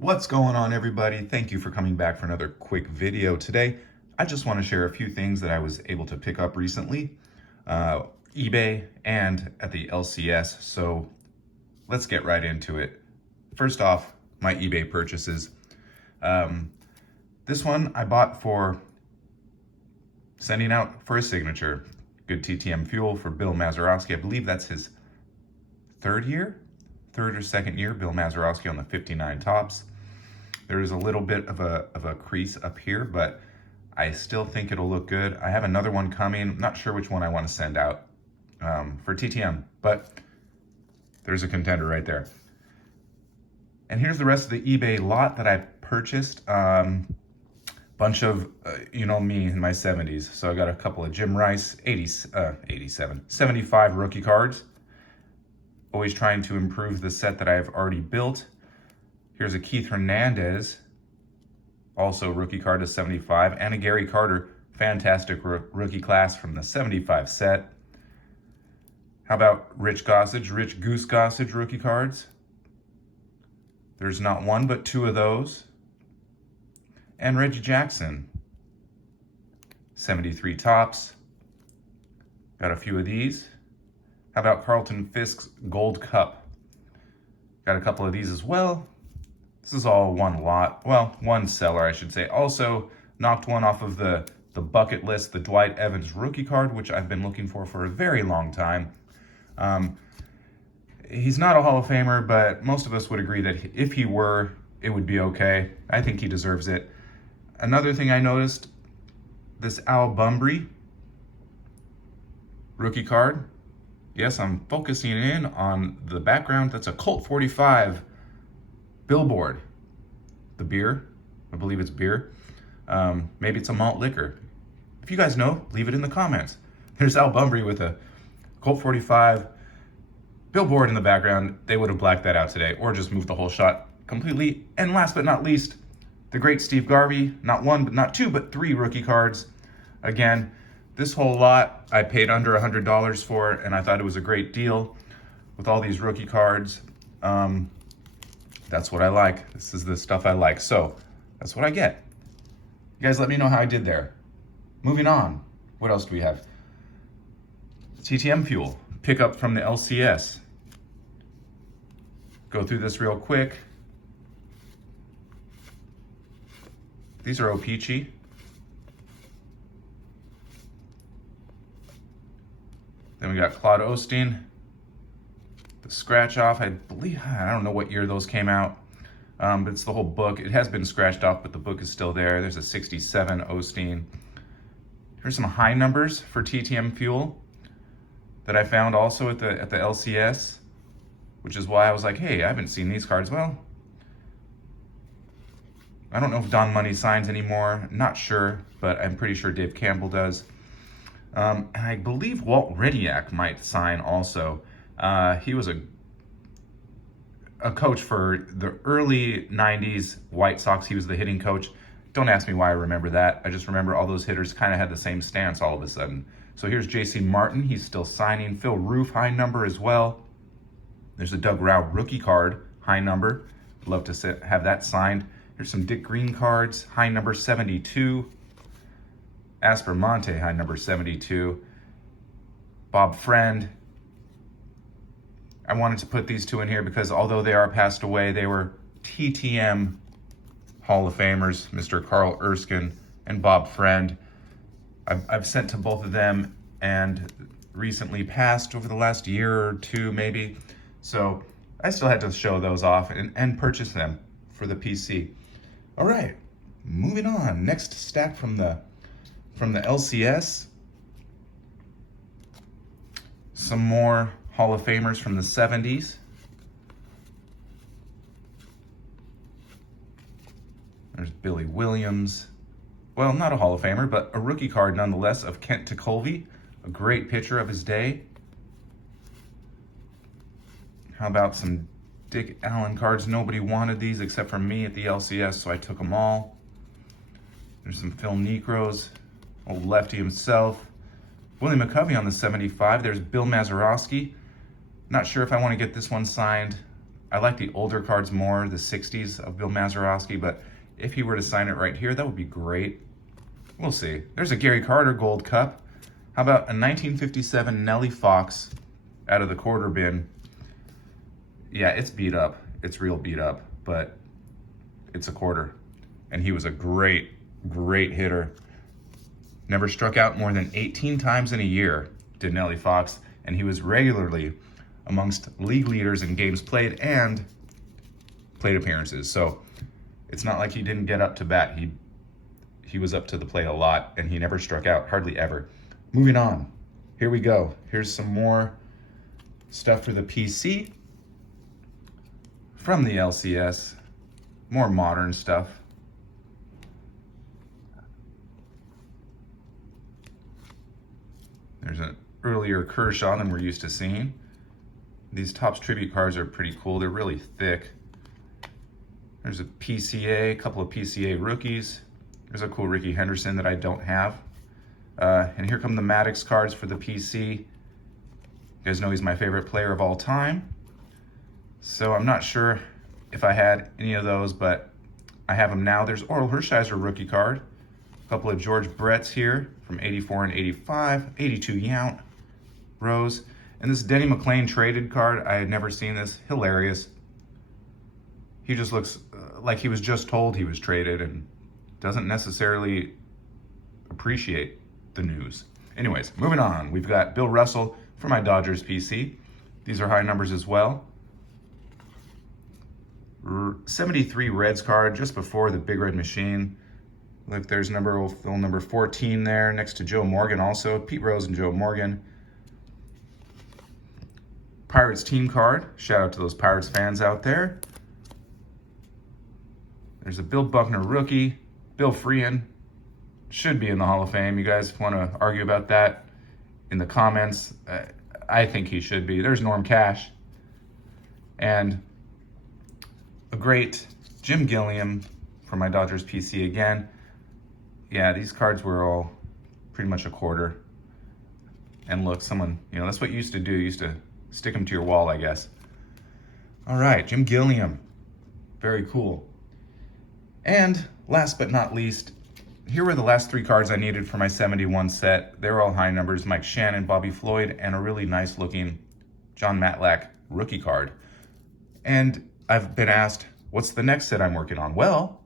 What's going on, everybody? Thank you for coming back for another quick video today. I just want to share a few things that I was able to pick up recently, eBay and at the LCS. So let's get right into it. First off, my eBay purchases. This one I bought for sending out for a signature. Good TTM fuel for Bill Mazeroski. I believe that's his third or second year, Bill Mazeroski on the 59 tops. There is a little bit of a crease up here, but I still think it'll look good. I have another one coming. I'm not sure which one I want to send out for TTM, but there's a contender right there. And here's the rest of the eBay lot that I purchased. Bunch of, you know me in my 70s. So I got a couple of Jim Rice 75 rookie cards. Always trying to improve the set that I've already built. Here's a Keith Hernandez, also rookie card to 75, and a Gary Carter, fantastic rookie class from the 75 set. How about Rich Goose Gossage rookie cards? There's not one, but two of those. And Reggie Jackson, 73 tops. Got a few of these. How about Carlton Fisk's Gold Cup? Got a couple of these as well. This is all one lot. Well, one seller, I should say. Also, knocked one off of the bucket list, the Dwight Evans rookie card, which I've been looking for a very long time. He's not a Hall of Famer, but most of us would agree that if he were, it would be okay. I think he deserves it. Another thing I noticed, this Al Bumbry rookie card. Yes, I'm focusing in on the background. That's a Colt 45 billboard. The beer, I believe it's beer. Maybe it's a malt liquor. If you guys know, leave it in the comments. There's Al Bumbry with a Colt 45 billboard in the background. They would have blacked that out today or just moved the whole shot completely. And last but not least, the great Steve Garvey, not one, but not two, but three rookie cards. Again, this whole lot I paid under $100 for, and I thought it was a great deal with all these rookie cards. That's what I like. This is the stuff I like. So that's what I get. You guys let me know how I did there. Moving on. What else do we have? TTM fuel. Pickup from the LCS. Go through this real quick. These are O-Pee-Chee. Then we got Claude Osteen, the scratch off. I believe, I don't know what year those came out, but it's the whole book. It has been scratched off, but the book is still there. There's a 67 Osteen. Here's some high numbers for TTM fuel that I found also at the LCS, which is why I was like, hey, I haven't seen these cards. Well, I don't know if Don Money signs anymore. Not sure, but I'm pretty sure Dave Campbell does. And I believe Walt Rediak might sign also. He was a coach for the early 90s White Sox. He was the hitting coach. Don't ask me why I remember that. I just remember all those hitters kind of had the same stance all of a sudden. So here's J.C. Martin. He's still signing. Phil Roof, high number as well. There's a Doug Rauch rookie card, high number. Love to have that signed. Here's some Dick Green cards, high number 72. Aspermonte, high number 72. Bob Friend. I wanted to put these two in here because although they are passed away, they were TTM Hall of Famers, Mr. Carl Erskine and Bob Friend. I've sent to both of them and recently passed over the last year or two maybe. So I still had to show those off and purchase them for the PC. All right, moving on. Next stack from the LCS. Some more Hall of Famers from the 70s. There's Billy Williams. Well, not a Hall of Famer, but a rookie card nonetheless of Kent Tekulve, a great pitcher of his day. How about some Dick Allen cards? Nobody wanted these except for me at the LCS, so I took them all. There's some Phil Niekros, old lefty himself. Willie McCovey on the 75. There's Bill Mazeroski. Not sure if I want to get this one signed. I like the older cards more, the 60s of Bill Mazeroski, but if he were to sign it right here, that would be great. We'll see. There's a Gary Carter Gold Cup. How about a 1957 Nellie Fox out of the quarter bin? Yeah, it's beat up. It's real beat up, but it's a quarter. And he was a great, great hitter. Never struck out more than 18 times in a year, did Nellie Fox, and he was regularly amongst league leaders in games played and plate appearances. So it's not like he didn't get up to bat. He was up to the plate a lot, and he never struck out, hardly ever. Moving on. Here we go. Here's some more stuff for the PC from the LCS. More modern stuff. There's an earlier Kershaw than we're used to seeing. These Topps Tribute cards are pretty cool. They're really thick. There's a PCA, a couple of PCA rookies. There's a cool Ricky Henderson that I don't have. And here come the Maddox cards for the PC. You guys know he's my favorite player of all time. So I'm not sure if I had any of those, but I have them now. There's Oral Hershiser rookie card. A couple of George Bretts here from 84 and 85. 82 Yount, Rose. And this Denny McLain traded card, I had never seen this. Hilarious. He just looks like he was just told he was traded and doesn't necessarily appreciate the news. Anyways, moving on. We've got Bill Russell for my Dodgers PC. These are high numbers as well. 73 Reds card just before the Big Red Machine. Look, there's fill number 14 there next to Joe Morgan also. Pete Rose and Joe Morgan. Pirates team card. Shout out to those Pirates fans out there. There's a Bill Buckner rookie. Bill Freehan should be in the Hall of Fame. You guys want to argue about that in the comments? I think he should be. There's Norm Cash. And a great Jim Gilliam for my Dodgers PC again. Yeah, these cards were all pretty much a quarter. And look, someone, that's what you used to do. You used to stick them to your wall, I guess. All right, Jim Gilliam. Very cool. And last but not least, here were the last three cards I needed for my 71 set. They were all high numbers. Mike Shannon, Bobby Floyd, and a really nice looking John Matlack rookie card. And I've been asked, what's the next set I'm working on? Well,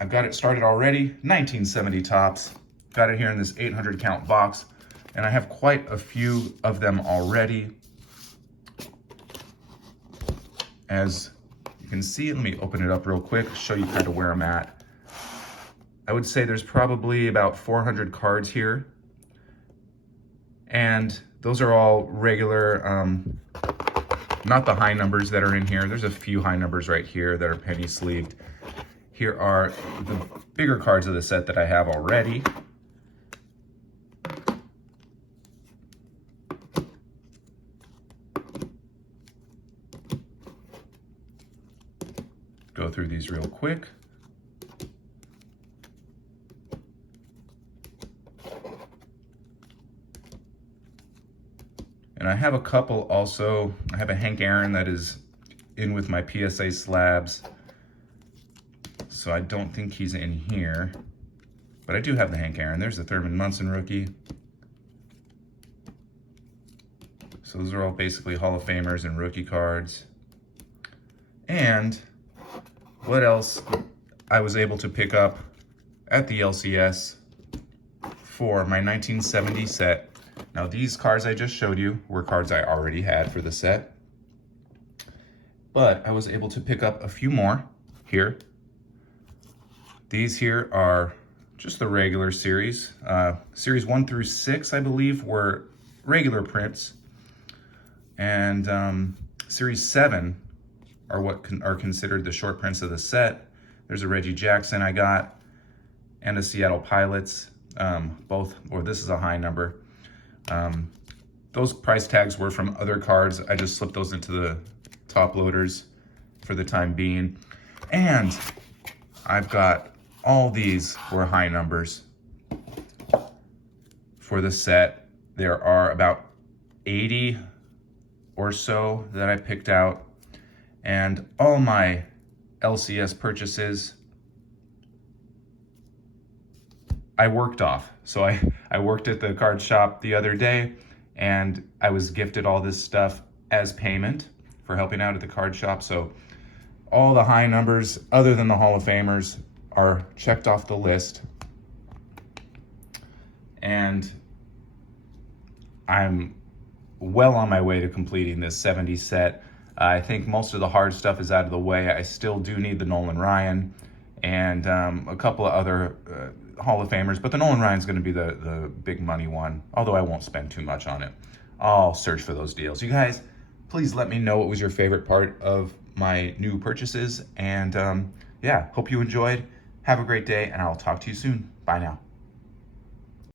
I've got it started already. 1970 Topps. Got it here in this 800 count box. And I have quite a few of them already. As you can see, let me open it up real quick, show you kind of where I'm at. I would say there's probably about 400 cards here. And those are all regular, not the high numbers that are in here. There's a few high numbers right here that are penny sleeved. Here are the bigger cards of the set that I have already. Go through these real quick. And I have a couple also. I have a Hank Aaron that is in with my PSA slabs. So I don't think he's in here. But I do have the Hank Aaron. There's the Thurman Munson rookie. So those are all basically Hall of Famers and rookie cards. And what else I was able to pick up at the LCS for my 1970 set. Now these cards I just showed you were cards I already had for the set. But I was able to pick up a few more here. These here are just the regular series. Series 1 through 6, I believe, were regular prints. And Series 7 are what are considered the short prints of the set. There's a Reggie Jackson I got, and a Seattle Pilots. This is a high number. Those price tags were from other cards. I just slipped those into the top loaders for the time being. And I've got all these were high numbers for the set. There are about 80 or so that I picked out, and all my LCS purchases I worked off. So I worked at the card shop the other day, and I was gifted all this stuff as payment for helping out at the card shop. So all the high numbers, other than the Hall of Famers, are checked off the list. And I'm well on my way to completing this 70 set. I think most of the hard stuff is out of the way. I still do need the Nolan Ryan and a couple of other Hall of Famers, but the Nolan Ryan's going to be the big money one, although I won't spend too much on it. I'll search for those deals. You guys, please let me know what was your favorite part of my new purchases, and yeah, hope you enjoyed. Have a great day, and I'll talk to you soon. Bye now.